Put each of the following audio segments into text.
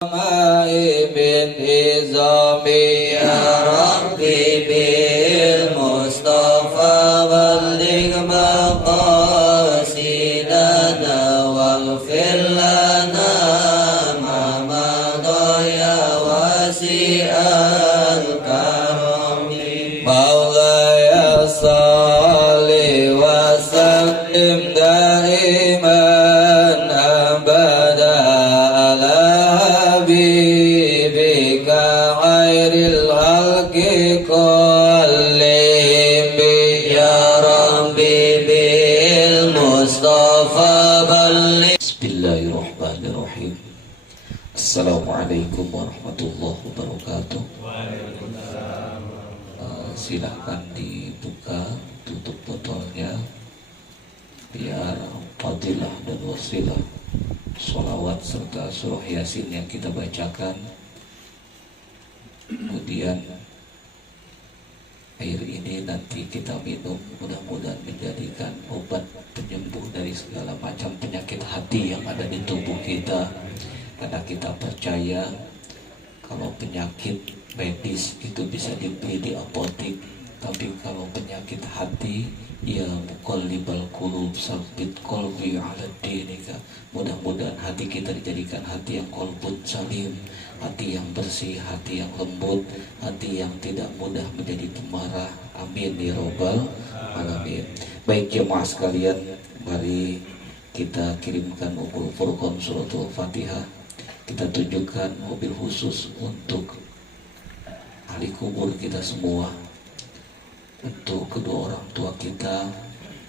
من إزامي يا ربي بالمصطفى بلغ مقاصدنا واغفر لنا ما مضى يا واسع الكرم مولاي صل وسلم دائما أبدا على حبيبك خير الخلق كلهم يا ربي بالمصطفى بلغ. بسم الله الرحمن الرحيم. Assalamualaikum warahmatullahi wabarakatuh. Silahkan dibuka tutup botolnya biar fadilah dan wasilah sholawat serta surah yasin yang kita bacakan, kemudian air ini nanti kita minum, mudah-mudahan menjadikan obat penyembuh dari segala macam penyakit hati yang ada di tubuh kita, karena kita percaya kalau penyakit medis itu bisa dibeli di apotek, tapi kalau penyakit hati, ya muqallibal qulub sabbit qalbi ala dinika. Mudah-mudahan hati kita dijadikan hati yang qalbun salim, hati yang bersih, hati yang lembut, hati yang tidak mudah menjadi pemarah. Amin ya rabbal alamin. Baik jemaah sekalian, mari kita kirimkan Ummul Furqan suratul Fatihah. Kita tunjukkan mobil khusus untuk ahli kubur kita semua, untuk kedua orang tua kita.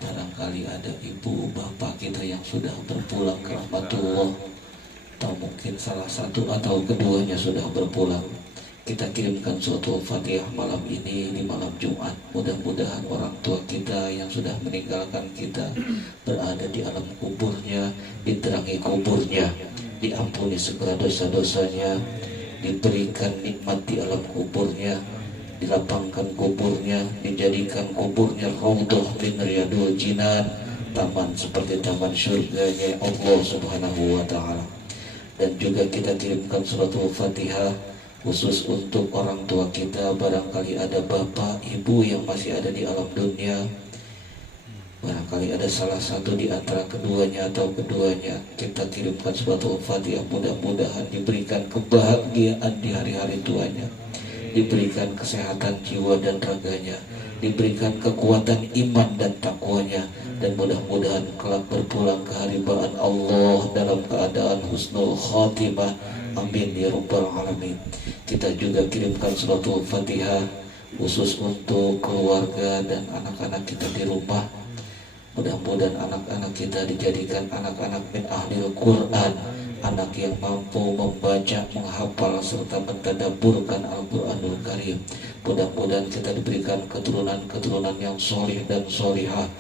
Barangkali ada ibu bapak kita yang sudah berpulang ke rahmatullah, atau mungkin salah satu atau keduanya sudah berpulang. Kita kirimkan suratul Fatihah malam ini di malam Jumat. Mudah-mudahan orang tua kita yang sudah meninggalkan kita berada di alam kuburnya, diterangi kuburnya, diampuni segala dosa-dosanya, diberikan nikmat di alam kuburnya, dilapangkan kuburnya, dijadikan kuburnya raudhah min riyadul jinan, taman seperti taman surganya Allah Subhanahu wa taala. Dan juga kita kirimkan suratul Fatihah khusus untuk orang tua kita. Barangkali ada bapak, ibu yang masih ada di alam dunia, barangkali ada salah satu di antara keduanya atau keduanya, kita kirimkan suratul Fatihah. Mudah-mudahan diberikan kebahagiaan di hari-hari tuanya, diberikan kesehatan jiwa dan raganya, diberikan kekuatan iman dan takwanya, dan mudah-mudahan kelak berpulang ke hariban Allah dalam keadaan husnul khatimah. Amin ya rabbal alamin. Kita juga kirimkan suratul Fatihah khusus untuk keluarga dan anak-anak kita di rumah. Mudah-mudahan anak-anak kita dijadikan anak-anak min ahlil Quran, anak yang mampu membaca, menghafal serta mentadabburkan Al-Quranul Karim. Mudah-mudahan kita diberikan keturunan-keturunan yang solih dan solihah.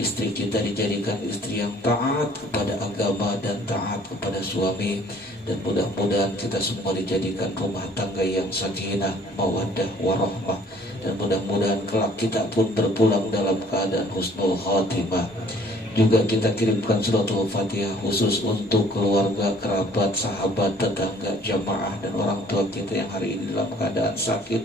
Istri kita dijadikan istri yang taat kepada agama dan taat kepada suami. Dan mudah-mudahan kita semua dijadikan rumah tangga yang sakinah, mawaddah, warahmah. Dan mudah-mudahan kelak kita pun berpulang dalam keadaan husnul khatimah. Juga kita kirimkan suratul Fatihah khusus untuk keluarga, kerabat, sahabat, tetangga, jamaah, dan orang tua kita yang hari ini dalam keadaan sakit.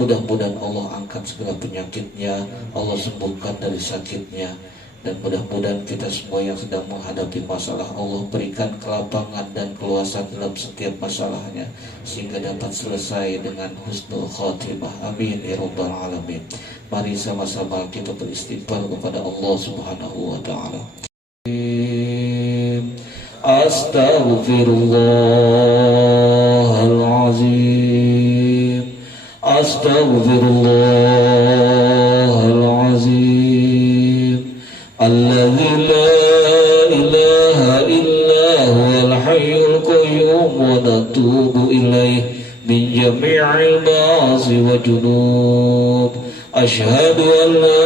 Mudah-mudahan Allah angkat segala penyakitnya, Allah sembuhkan dari sakitnya. Dan mudah-mudahan kita semua yang sedang menghadapi masalah, Allah berikan kelapangan dan keluasan dalam setiap masalahnya, sehingga dapat selesai dengan husnul khatimah. Amin ya rabbal alamin. Mari sama-sama kita beristighfar kepada Allah Subhanahu wa taala. Astaghfirullahalazim. Astaghfirullahalazim. Alladzi la ilaha illa huwal hayyul qayyum wa natubu ilaihi min jami'il ma'asi wa junub. Asyhadu an la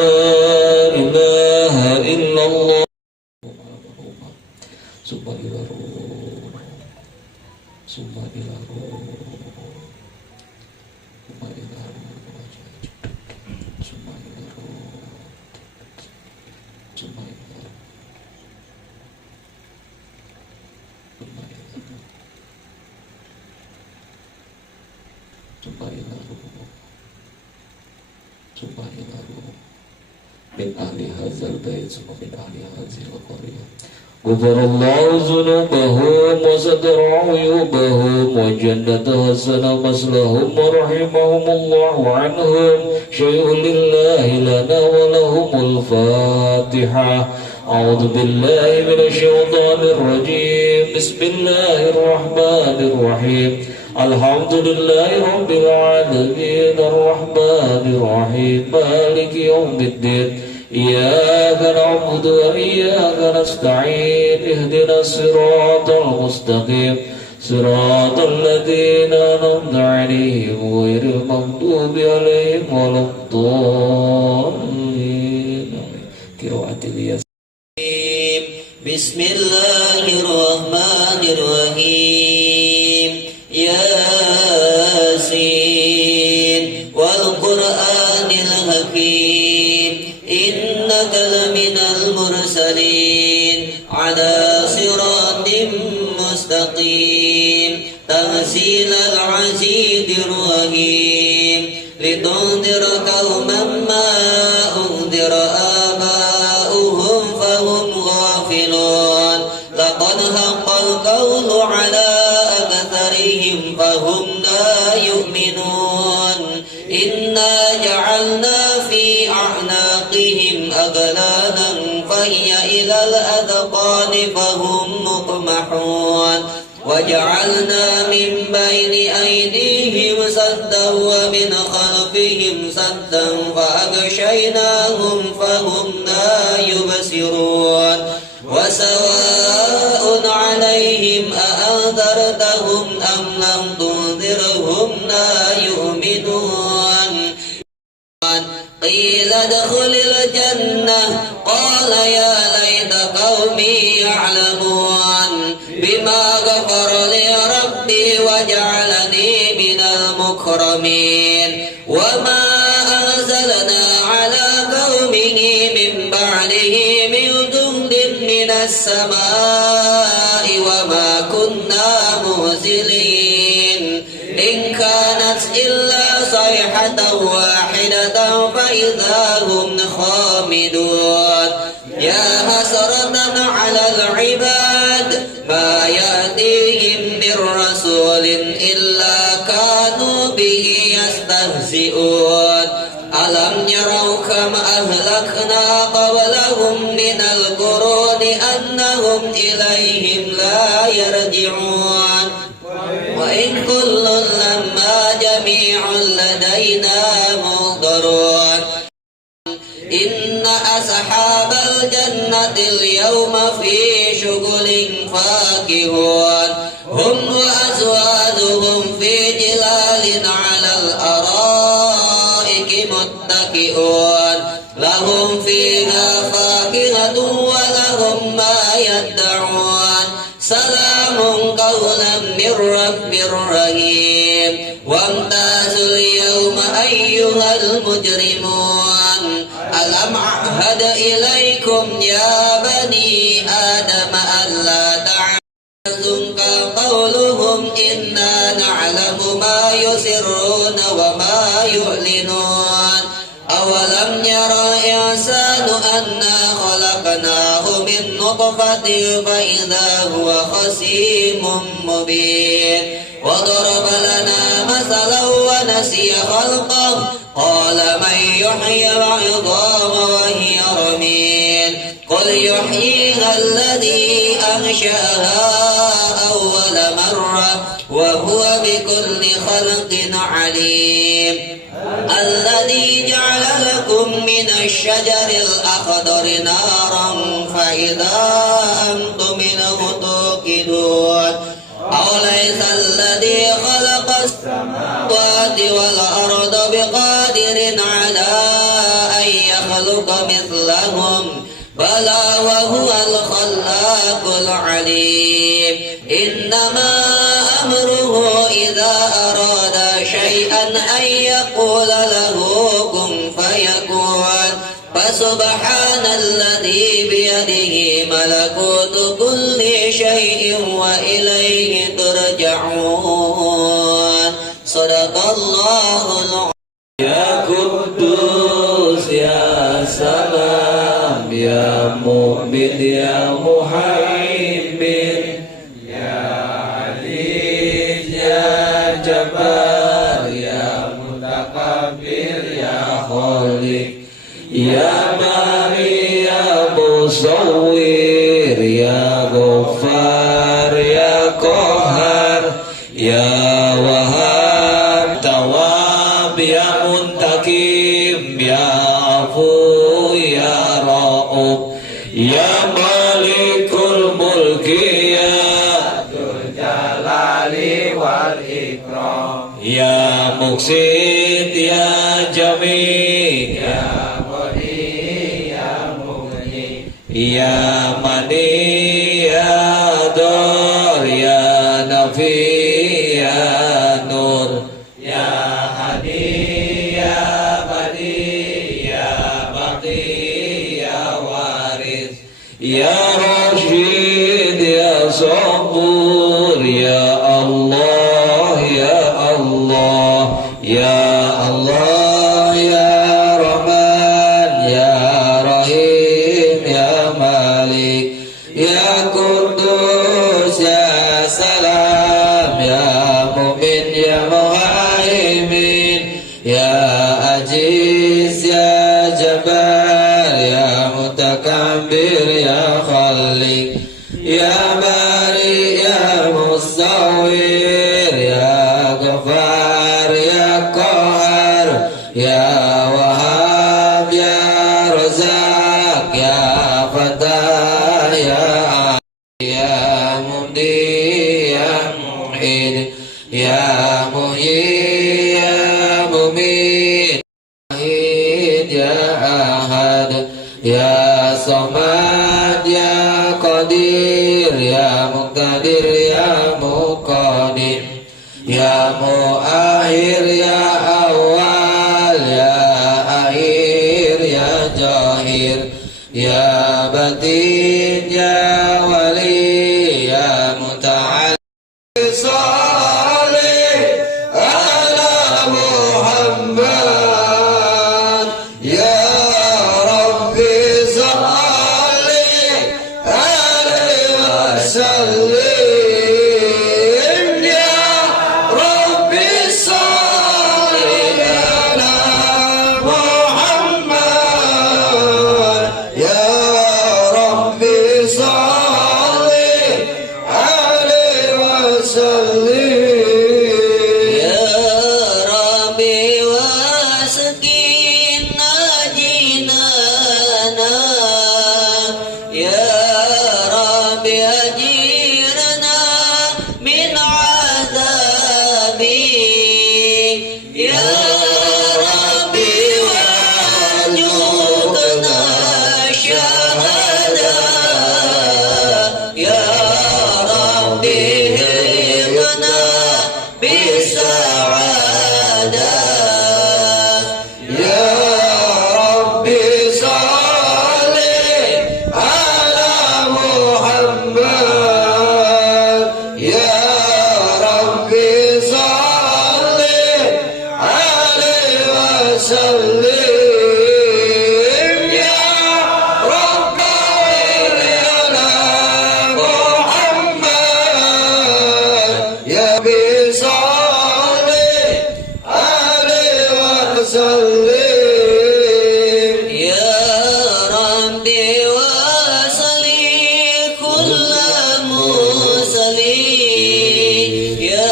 ilaha illallah. min ahli hadzal bait wa min ahli hadzal qaryah. Ghafarallahu dzunubahum wa satara uyubahum wa jannata hasana maslahum wa rahimahumullahu anhum syai'un lillahi lana wa lahumul Fatihah. A'udzu billahi minasy syaithanir rajim. Bismillahirrahmanirrahim. Alhamdulillahi rabbil alamin arrahmanir rahim maliki yaumiddin. إياك نعبد وإياك نستعين اهدنا الصراط المستقيم صراط الذين أنعمت عليهم غير المغضوب عليهم ولا الضالين. قراءة الياسين. بسم الله الرحمن الرحيم. ياسين والقرآن الحكيم إنك لمن المرسلين على صراط مستقيم تنزيل العزيز الرحيم لتنذر قوما ما أنذر آباؤهم فهم غافلون لقد حق القول على أكثرهم فهم لا يؤمنون إنا جعلنا في أعناقهم أغلالا فهي إلى الأذقان فهم مقمحون وجعلنا من بين أيديهم سدا ومن خلفهم سدا فأغشيناهم فهم لا يبصرون وسواء عليهم أأنذرتهم أم لم تنذرهم لا يؤمنون قيل ادخل الجنة قال يا ليت قومي يعلمون بما غفر لي ربي وجعلني من المكرمين وما أنزلنا على قومه من بعده من جند من السماء وما كنا منزلين إن كانت إلا صيحة واحدة فإذا هم خامدون يا حسرة على العباد ما يأتيهم من رسول إلا كانوا به يستهزئون ألم يروا كم أهلكنا قبلهم من القرون أنهم إليهم لا يرجعون وإن كل لما جميع لدينا محضرون إن أصحاب الجنة اليوم في شغل فاكهون هم وأزواجهم في جلال على الأرائك متكئون لهم فيها فاكهة ولهم ما يدعون سلام قولا من رب رحيم وامتازوا اليوم أيها المجرمون ألم أعهد إليكم يا بني آدم ألا تعبدوا قولهم إنا نعلم ما يسرون وما يعلنون أولم يرى الإنسان أنا خلقناه من نطفة فإذا هو خصيم مبين وضرب لنا مثلا ونسي خلقه قال من يحيي العظام وهي رميم قل يحييها الذي أنشأها أول مرة وهو بكل خلق عليم الذي جعل لكم من الشجر الأخضر نارا فإذا أنتم منه توقدون أوليس الذي خلق السماوات والأرض بقادر على أن يخلق مثلهم بلى وهو الخلاق العليم إنما أمره إذا أراد شيئا أن يقول له كن فيكون فسبحان الذي بيده ملكوت كل شيء وإليه ترجعون صدق sadaqallahul ya Kudus ya Salam ya Mu'min ya Muhaimin ya Aziz ya Jabbar ya Mutakabbir ya Khaliq ya Bari ya Musawwir ya Ghaffar ya Qahhar ya Wahhab Tawwab ya Muntakim ya Afu ya Ra'ub ya Malikul Mulki ya Dzul Jalali wal Ikram ya Muqsit ya Jami ya ya Mani ya Dur ya Nafi ya Nur ya Hadi ya Badi ya Baqi ya Waris ya Rashid ya Sabur ya Allah ya Allah ya Allah ya Rahman ya Rahim ya Malik ya Kudus ya Salam ya Mu'min ya Muhaimin ya Aziz ya Jabbar ya Mutakabbir ya Khaliq ya Bari ya Musawwir ya Ghaffar ya Qahhar ya Wahhab ya Razak ya Fatah ya Mubdi ya Muhid ya Muhyi ya Mumit ya Ahad ya Samad ya Qadir ya Muqtadir ya Muqaddim ya Muakhir ya Awal ya Akhir ya Jahir ya Batin ya Wali ya Muta'al Salih ala Muhammad ya Rabbi salli alaihi wasallim ya Rabbi salli ala Muhammad ya Rabbi salli alaihi wasallim ya Rabbi wasqina jinana ya Rabbi ajirna min azabi ya Rabbi wajudna syahada ya Rabbi hilna bisa'ada ya Rabbi salli ala Muhammad ya Rabbi salli alaihi wasallim ya Rabbi ala Muhammad ya Rabbi salli alaihi wasallim ya Rabbi wasalli kulla musalli ya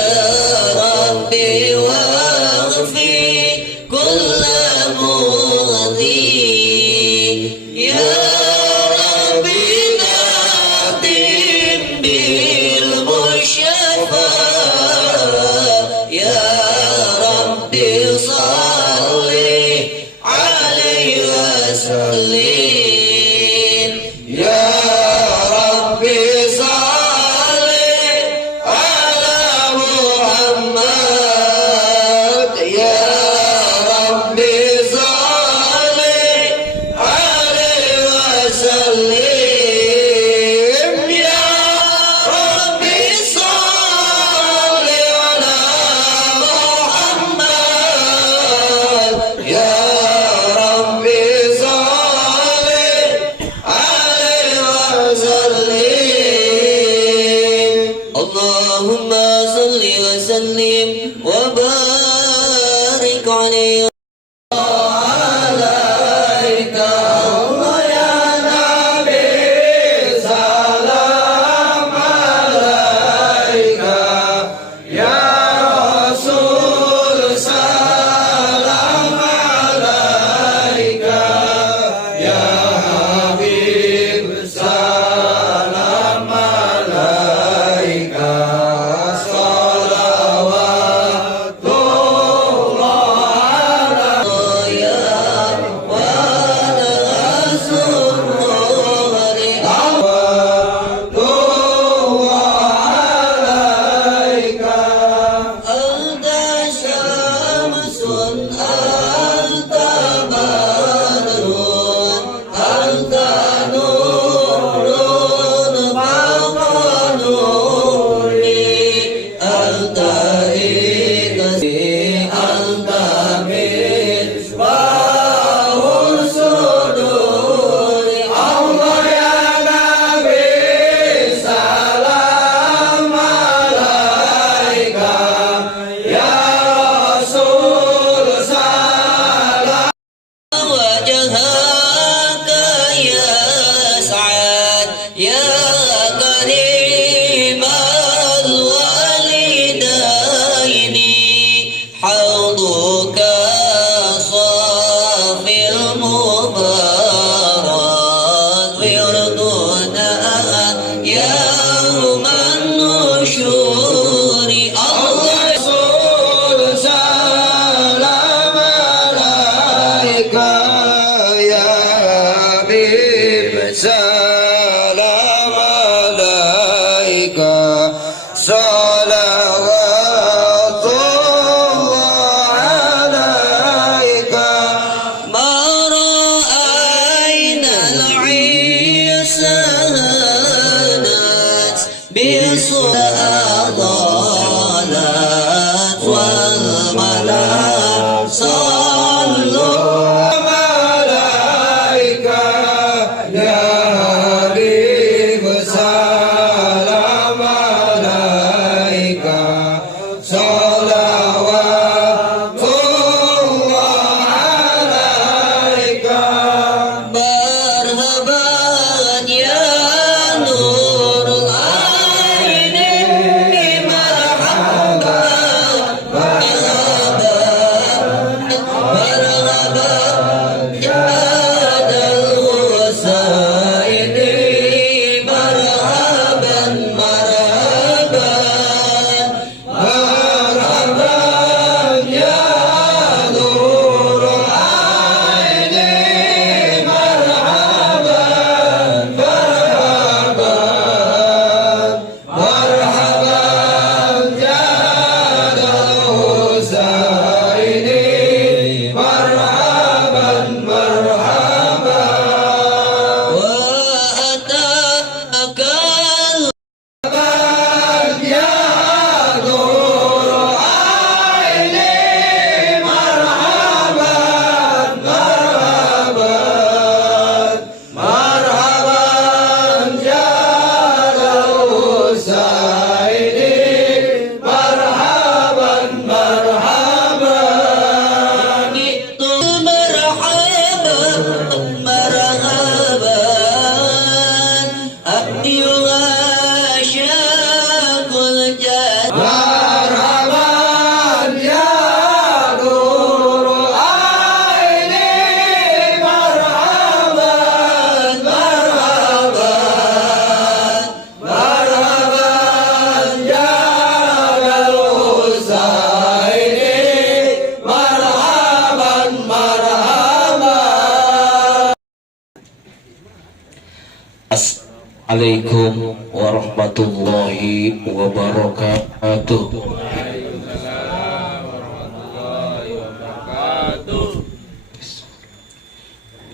Rabbi waghfir kulla mudhi ya Rabbi natim bil musyafa وسلم وبارك عليه Assalamualaikum warahmatullahi wabarakatuh.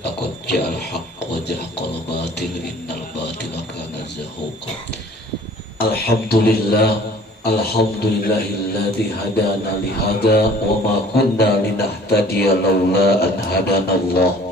Laqad ja'al haqq wa zahaqal batil innal batila kana zahuqa. Alhamdulillahilladzi hadana li hada wa ma kunna linahtadiya laula an hadanallah.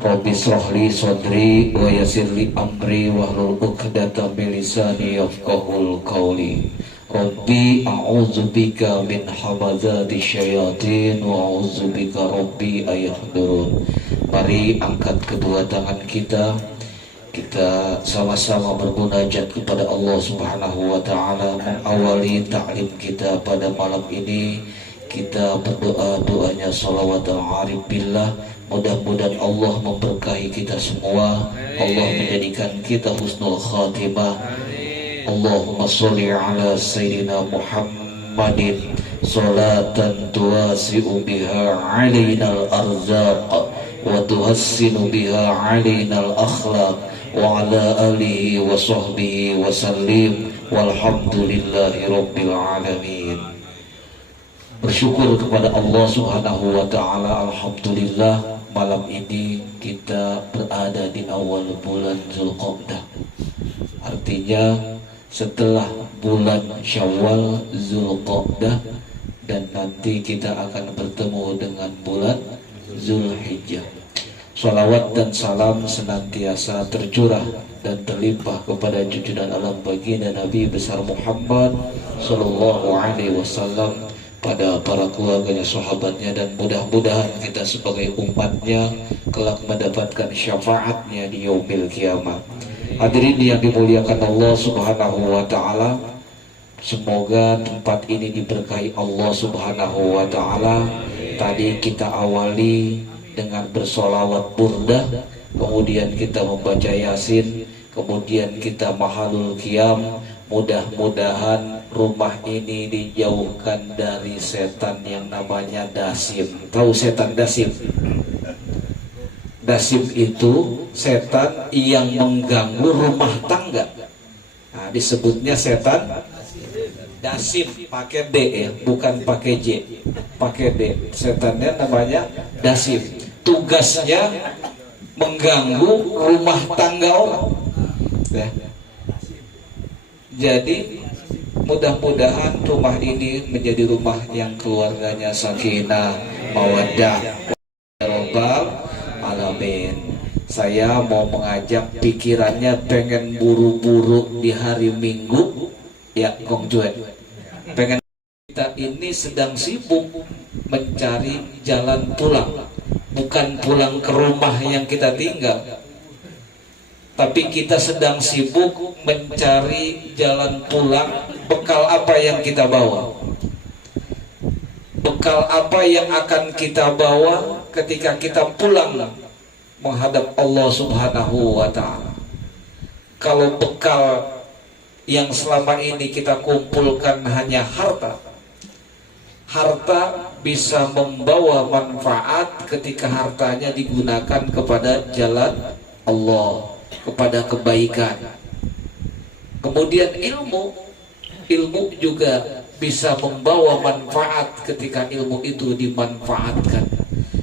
Rabbi shrahli sadri wa yassirli amri wahlul 'uqdatam min lisani yafqahul qawli. Rabbi a'udzubika min hamadzati syayatin wa a'udzubika Rabbi ayahdurun. Mari angkat kedua tangan kita. Kita sama-sama bermunajat kepada Allah Subhanahu wa ta'ala, mengawali ta'lim kita pada malam ini. Kita berdoa doanya salawat al-arif billah. Mudah-mudahan Allah memberkahi kita semua. Allah menjadikan kita husnul khatimah. Allahumma sholli ala sayyidina Muhammadin salatan tuwasi'u biha alaina al-arzaq wa tuhassinu biha alaina al-akhlaq wa ala alihi wa sahbihi wa sallim walhamdulillahi rabbil alamin. Bersyukur kepada Allah Subhanahu wa ta'ala. Alhamdulillah, malam ini kita berada di awal bulan Zulqa'dah. Artinya setelah bulan Syawal, Zulqa'dah, dan nanti kita akan bertemu dengan bulan Zulhijjah. Salawat dan salam senantiasa tercurah dan terlimpah kepada junjungan alam baginda Nabi besar Muhammad sallallahu alaihi wasallam, pada para keluarganya, sahabatnya, dan mudah-mudahan kita sebagai umatnya kelak mendapatkan syafaatnya di yaumil kiamah. Hadirin yang dimuliakan Allah Subhanahu wa ta'ala, semoga tempat ini diberkahi Allah Subhanahu wa ta'ala. Tadi kita awali dengan bersolawat burdah, kemudian kita membaca yasin, kemudian kita mahalul qiyam. Mudah-mudahan rumah ini dijauhkan dari setan yang namanya dasim. Tahu setan dasim? Dasim itu setan yang mengganggu rumah tangga. Nah, disebutnya setan dasim, pakai D ya, bukan pakai J, pakai D. Setannya namanya dasim. Tugasnya mengganggu rumah tangga orang. Ya. Jadi mudah-mudahan rumah ini menjadi rumah yang keluarganya sakinah, mawaddah, rabbal alamin. Saya mau mengajak pikirannya pengen buru-buru di hari Minggu, ya Kong Cuek. Pengen, kita ini sedang sibuk mencari jalan pulang, bukan pulang ke rumah yang kita tinggal, tapi kita sedang sibuk mencari jalan pulang. Bekal apa yang kita bawa? Bekal apa yang akan kita bawa ketika kita pulang menghadap Allah Subhanahu wa ta'ala? Kalau bekal yang selama ini kita kumpulkan hanya harta, harta bisa membawa manfaat ketika hartanya digunakan kepada jalan Allah, kepada kebaikan. Kemudian ilmu juga bisa membawa manfaat ketika ilmu itu dimanfaatkan.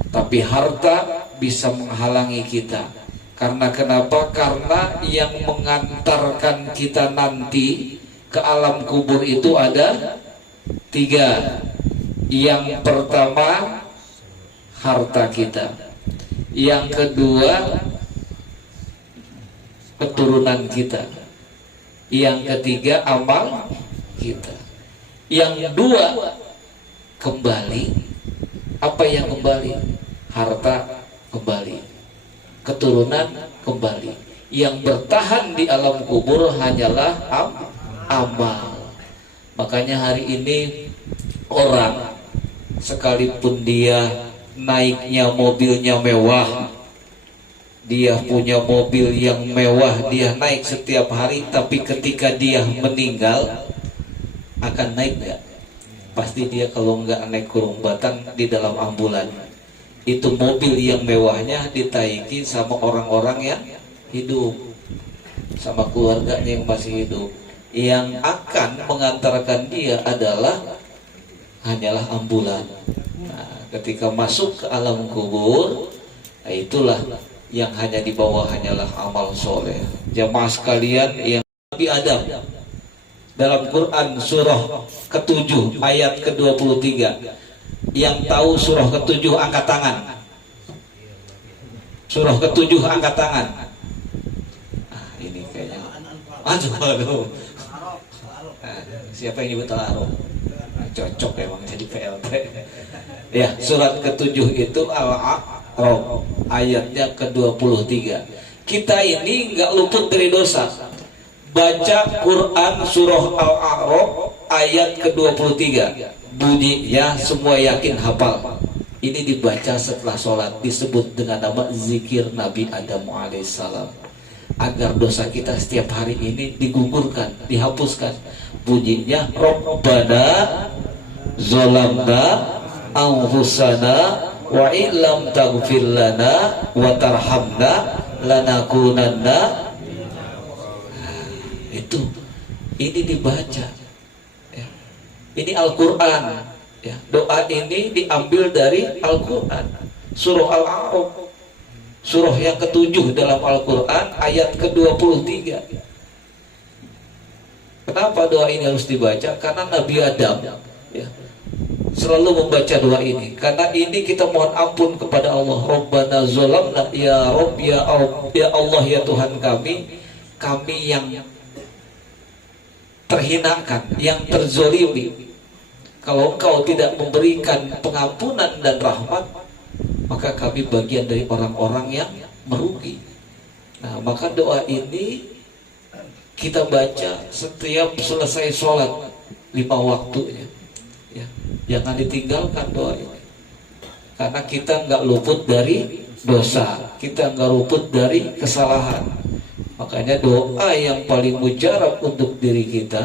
Tapi harta bisa menghalangi kita. Karena kenapa? Karena yang mengantarkan kita nanti ke alam kubur itu ada 3. Yang pertama, harta kita. Yang kedua, keturunan kita. Yang ketiga, amal kita. Yang 2, kembali. Apa yang kembali? Harta kembali, keturunan kembali. Yang bertahan di alam kubur hanyalah amal. Makanya hari ini orang, sekalipun dia naiknya mobilnya mewah, dia punya mobil yang mewah, dia naik setiap hari, tapi ketika dia meninggal akan naik nggak? Pasti dia kalau nggak naik kurung batang di dalam ambulan. Itu mobil yang mewahnya ditaiki sama orang-orang yang hidup, sama keluarganya yang masih hidup. Yang akan mengantarkan dia adalah hanyalah ambulan. Nah, ketika masuk ke alam kubur, nah itulah yang hanya di bawah hanyalah amal soleh. Jamaah sekalian, yang Nabi Adam dalam Quran surah ke-7 ayat ke-23, yang tahu surah ke-7 angkat tangan. Surah ke-7 angkat tangan. Ini kayaknya aduh. Siapa yang nyebut Al-A'raf? Cocok emang jadi PLT. Ya, surat ke-7 itu Al-A'raf, ayatnya ke-23. Kita ini nggak luput dari dosa. Baca Quran surah Al-A'raf ayat ke-23. Bunyinya semua yakin hafal. Ini dibaca setelah sholat, disebut dengan nama zikir Nabi Adam alaihissalam, agar dosa kita setiap hari ini digugurkan, dihapuskan. Bunyinya Rabbana zolamna anfusana wa illam taghfir lana wa tarhamna lanakunanna. Itu ini dibaca ya. Ini Al-Quran ya. Doa ini diambil dari Al-Quran, surah Al-A'raf, surah yang ke-7 dalam Al-Quran, ayat ke-23. Kenapa doa ini harus dibaca? Karena Nabi Adam ya, selalu membaca doa ini. Karena ini kita mohon ampun kepada Allah. Rabbana zolamna, ya Rabb, ya Allah, ya Tuhan kami yang terhinakan, yang terzolimi. Kalau Engkau tidak memberikan pengampunan dan rahmat, maka kami bagian dari orang-orang yang merugi. Nah, maka doa ini kita baca setiap selesai sholat 5 waktunya ya. Jangan ditinggalkan doa ini, karena kita nggak luput dari dosa, kita nggak luput dari kesalahan. Makanya doa yang paling mujarab untuk diri kita,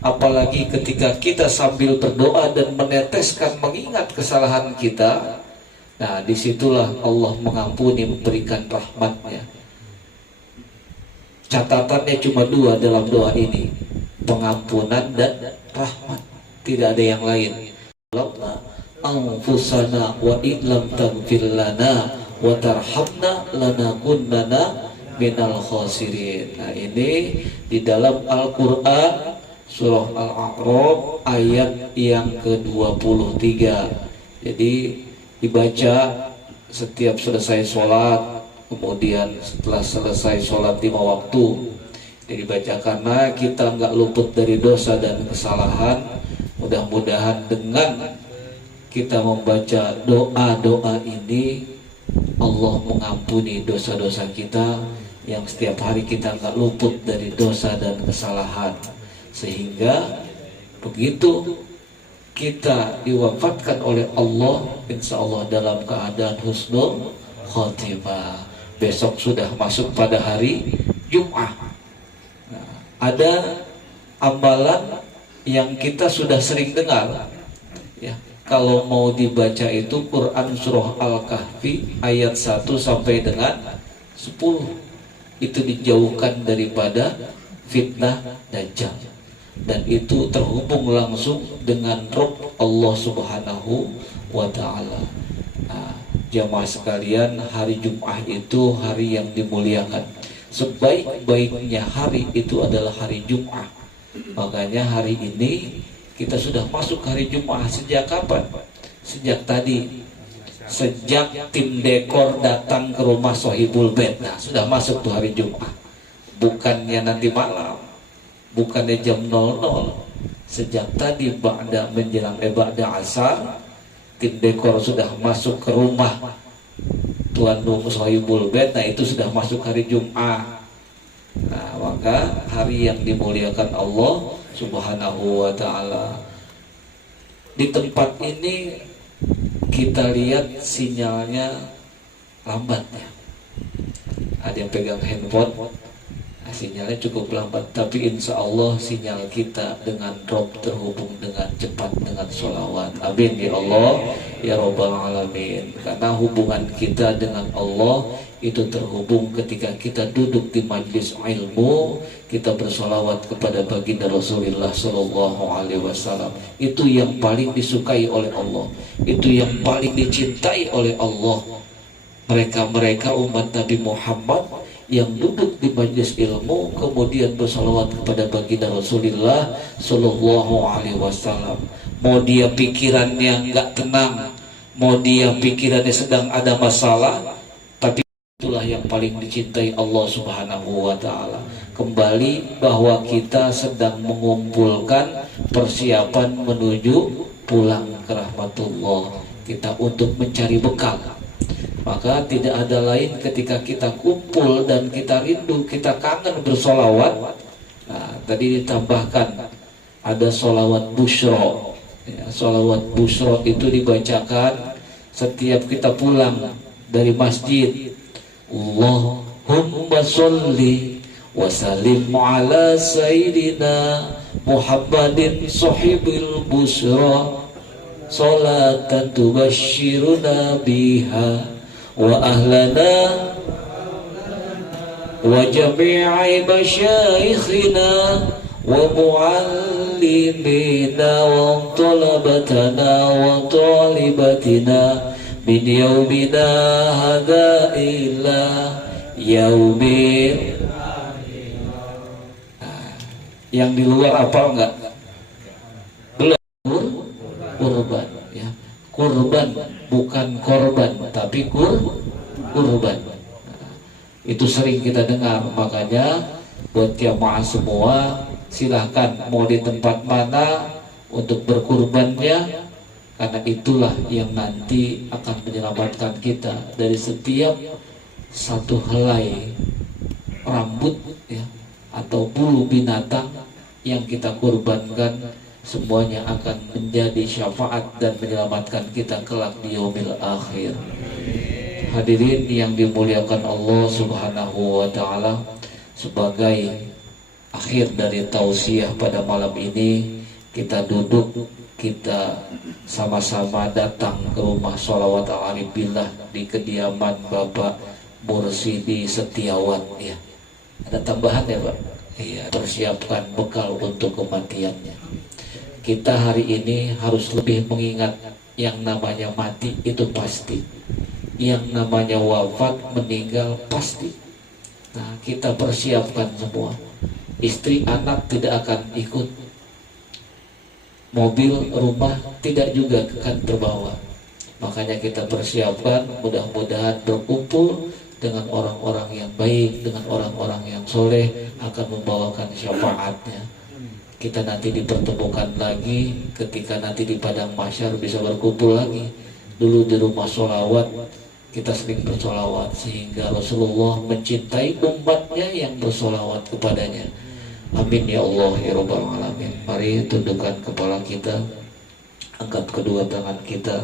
apalagi ketika kita sambil berdoa dan meneteskan mengingat kesalahan kita, nah disitulah Allah mengampuni, memberikan rahmatnya. Catatannya cuma 2 dalam doa ini, pengampunan dan rahmat, tidak ada yang lain. Anfusana wa illam taghfir lana wa tarhamna lanakunanna minal khasirin. Nah, ini di dalam Al-Quran surah Al-A'raf ayat yang ke-23. Jadi dibaca setiap selesai sholat, kemudian setelah selesai sholat 5 waktu. Jadi dibaca karena kita nggak luput dari dosa dan kesalahan. Mudah-mudahan dengan kita membaca doa-doa ini, Allah mengampuni dosa-dosa kita, yang setiap hari kita nggak luput dari dosa dan kesalahan, sehingga begitu kita diwafatkan oleh Allah, insya Allah dalam keadaan husnul khotimah. Besok sudah masuk pada hari Jumat. Nah, ada amalan yang kita sudah sering dengar ya. Kalau mau dibaca itu Quran surah Al-Kahfi ayat 1 sampai dengan 10. Itu dijauhkan daripada fitnah Dajjal, dan itu terhubung langsung dengan Rabb Allah Subhanahu wa ta'ala. Nah, jamaah sekalian, hari Jumat itu hari yang dimuliakan. Sebaik-baiknya hari itu adalah hari Jumat. Makanya hari ini kita sudah masuk hari Jumat. Sejak kapan? Sejak tadi. Sejak tim dekor datang ke rumah Sohibul Bait. Nah, sudah masuk tuh hari Jumat. Bukannya nanti malam, bukannya jam 00. Sejak tadi menjelang ba'da asar, tim dekor sudah masuk ke rumah Tuan Rumah Sohibul Bait. Nah, itu sudah masuk hari Jumat. Nah, maka hari yang dimuliakan Allah Subhanahu wa ta'ala. Di tempat ini kita lihat sinyalnya lambat ya. Ada yang pegang handphone, nah, sinyalnya cukup lambat. Tapi insya Allah sinyal kita dengan Rob terhubung dengan cepat dengan sholawat. Amin ya Allah ya Rabbal Alamin. Karena hubungan kita dengan Allah itu terhubung ketika kita duduk di majlis ilmu, kita bersolawat kepada baginda Rasulullah Sallallahu Alaihi Wasallam. Itu yang paling disukai oleh Allah, itu yang paling dicintai oleh Allah. Mereka umat Nabi Muhammad yang duduk di majlis ilmu kemudian bersolawat kepada baginda Rasulullah Sallallahu Alaihi Wasallam. Mau dia pikirannya nggak tenang, mau dia pikirannya sedang ada masalah, tapi itulah yang paling dicintai Allah Subhanahu wa ta'ala. kembali bahwa kita sedang mengumpulkan persiapan menuju pulang ke rahmatullah kita untuk mencari bekal. Maka tidak ada lain ketika kita kumpul dan kita rindu, kita kangen bersolawat. Nah, tadi ditambahkan ada solawat busyro ya, solawat busyro itu dibacakan setiap kita pulang dari masjid. Allahumma sholli wa sallim ala sayyidina Muhammadin sahibil busyra salatan tubashshiruna biha wa ahlana wa jami'i masyaikhina wa muallimina wa talabatana wa talibatina min yaumina hadha ila yaumil. Yang di luar apa enggak? Belum. Kurban ya. Kurban bukan korban tapi kurban. Itu sering kita dengar, makanya buat jamaah semua silahkan mau di tempat mana untuk berkurbannya, karena itulah yang nanti akan menyelamatkan kita dari setiap satu helai rambut ya, atau bulu binatang yang kita kurbankan, semuanya akan menjadi syafaat dan menyelamatkan kita kelak di yaumil akhir. Hadirin yang dimuliakan Allah Subhanahu wa taala, sebagai akhir dari tausiah pada malam ini, kita duduk, kita sama-sama datang ke rumah sholawat al-arif billah di kediaman Bapak Mursidi Setiawan ya. Ada tambahan ya Pak? Iya, persiapkan bekal untuk kematiannya. Kita hari ini harus lebih mengingat yang namanya mati itu pasti, yang namanya wafat meninggal pasti. Nah, kita persiapkan semua. Istri anak tidak akan ikut, mobil rumah tidak juga akan terbawa. Makanya kita persiapkan, mudah-mudahan berkumpul dengan orang-orang yang baik, dengan orang-orang yang soleh, akan membawakan syafaatnya. Kita nanti dipertemukan lagi ketika nanti di padang mahsyar bisa berkumpul lagi. Dulu di rumah sholawat kita sering bersolawat sehingga Rasulullah mencintai umatnya yang bersolawat kepadanya. Amin ya Allah ya Rabbal Alamin. Mari tundukkan kepala kita, angkat kedua tangan kita,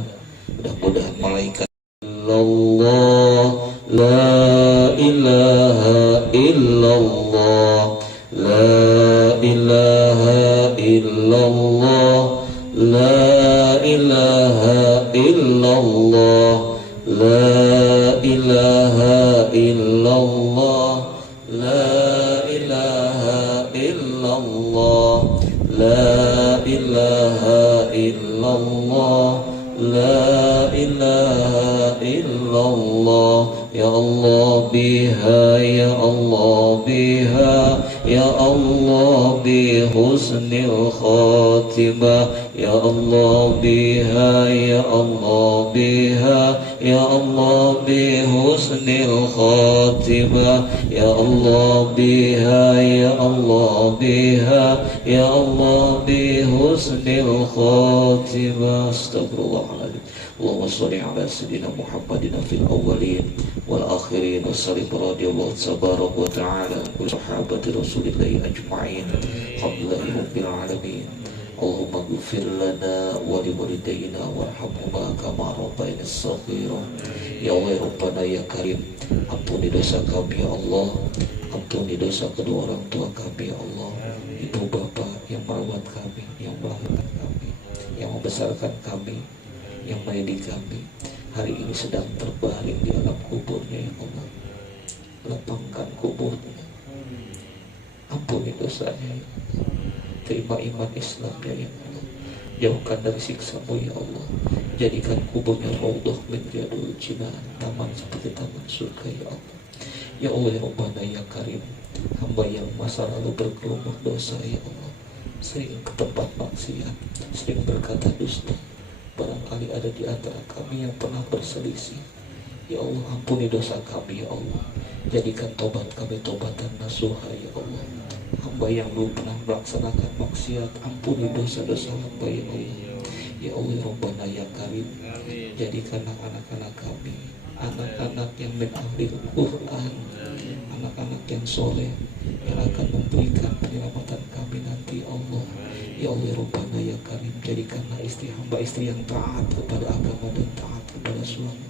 mudah-mudahan malaikat Allah la ilaha illallah, la ilaha illallah, la ilaha illallah, la ilaha illallah, la ilaha illallah, la ilaha illallah, la ilaha illallah. Ya Allah biha, ya Allah biha, ya Allah bi husnil khatimah, ya Allah biha, ya Allah biha, ya Allah bi husnil khatimah, ya Allah biha, ya Allah biha, ya Allah bi husnil khatimah. Astagfirullahaladzim. Allahumma sholli ala sayyidina Muhammadin fil awwalin wal akhirin wa sallim radhiyallahu tabaraka wa ta'ala wa sahabati rasulillahi ajma'in. Alhamdulillahi rabbil alamin. Allahumma ighfir lana wa li walidayna warhamhuma kama rabbayana shaghira. Ya Allah ya Rabbana ya Karim, ampuni dosa kami ya Allah, ampuni dosa kedua orang tua kami ya Allah, ibu bapak yang merawat kami, yang melahirkan kami, yang membesarkan kami, yang mendidik kami, hari ini sedang terbaring di alam kuburnya ya Allah. Lapangkan kuburnya, ampuni dosanya ya Allah. Terima iman Islamnya ya Allah, jauhkan dari siksa-Mu ya Allah. Jadikan kuburnya raudhah min riyadil jinan, taman seperti taman surga ya Allah. Ya Allah ya Rabbana ya Karim, hamba yang masa lalu bergelumur dosa ya Allah, sering ke tempat maksiat, sering berkata dusta. Barangkali ada di antara kami yang pernah berselisih, Ya Allah, ampuni dosa kami ya Allah. Jadikan tobat kami tobatan nasuha ya Allah. Hamba yang belum pernah melaksanakan maksiat, ampuni dosa-dosa hamba ya Allah. Ya Allah ya Rabbana ya Karim, jadikanlah anak-anak kami anak-anak yang min ahlil Quran, anak-anak yang soleh, yang akan memberikan penyelamatan kami nanti Allah. Ya Allah ya Rabbana ya Karim, jadikanlah hamba istri yang taat kepada agama dan taat kepada suami.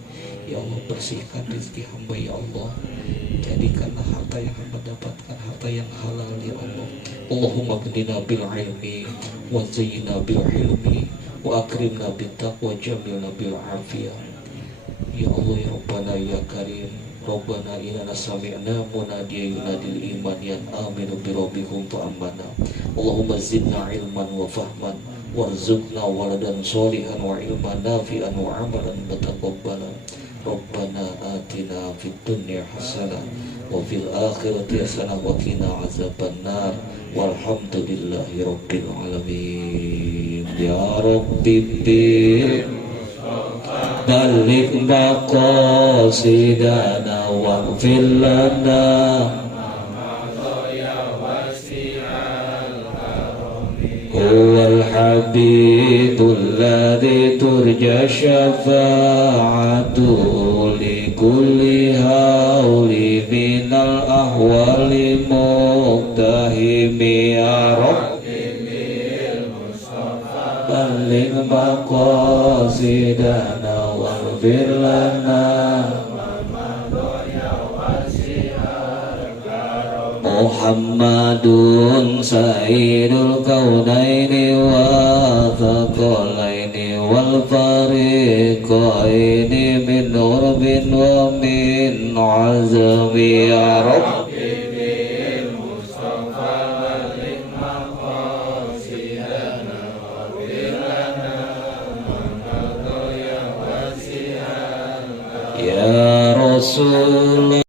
Ya Allah, bersihkan rezeki hamba ya Allah. Jadikanlah harta yang hamba dapatkan harta yang halal ya Allah. Allahumma ghnina bil ilmi wa zayyina bil hilmi wa akrimna bit taqwa jamilna bil afiyah. Ya Allah ya Rabbana ya Karim, Rabbana inna sami'na munadiyan yunadil iman yan aminu bi rabbikum fa amanna. Allahumma zidna ilman wa fahman warzuqna waladan sholihan wa ilman nafi'an wa amalan mutaqabbalan. Rabbana atina fid dunya hasanah wa fil akhirati hasanah wa qina azabannar. Walhamdulillahi rabbil alamin. Ya Rabbi bil balik maqasidana waghfir lana huwal habibul ladzi turja syafa'atu li kulli hauli minal ahwali muqtahimi ya Rabb balik maqasidana waghfir lana Muhammadun sayyidul kaunaini wa thaqalaini wal fariqaini min urbin wa min azami ya Rabb ya Rasul.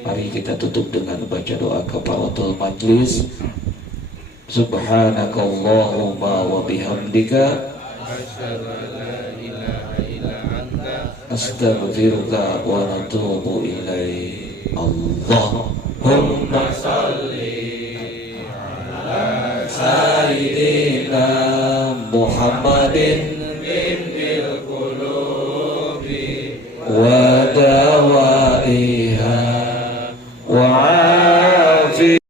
Mari kita tutup dengan baca doa kafaratul majlis. Subhanakallahumma wa bihamdika astaghfiruka wa atubu ilaik. Allahumma shalli ala sayyidina Muhammadin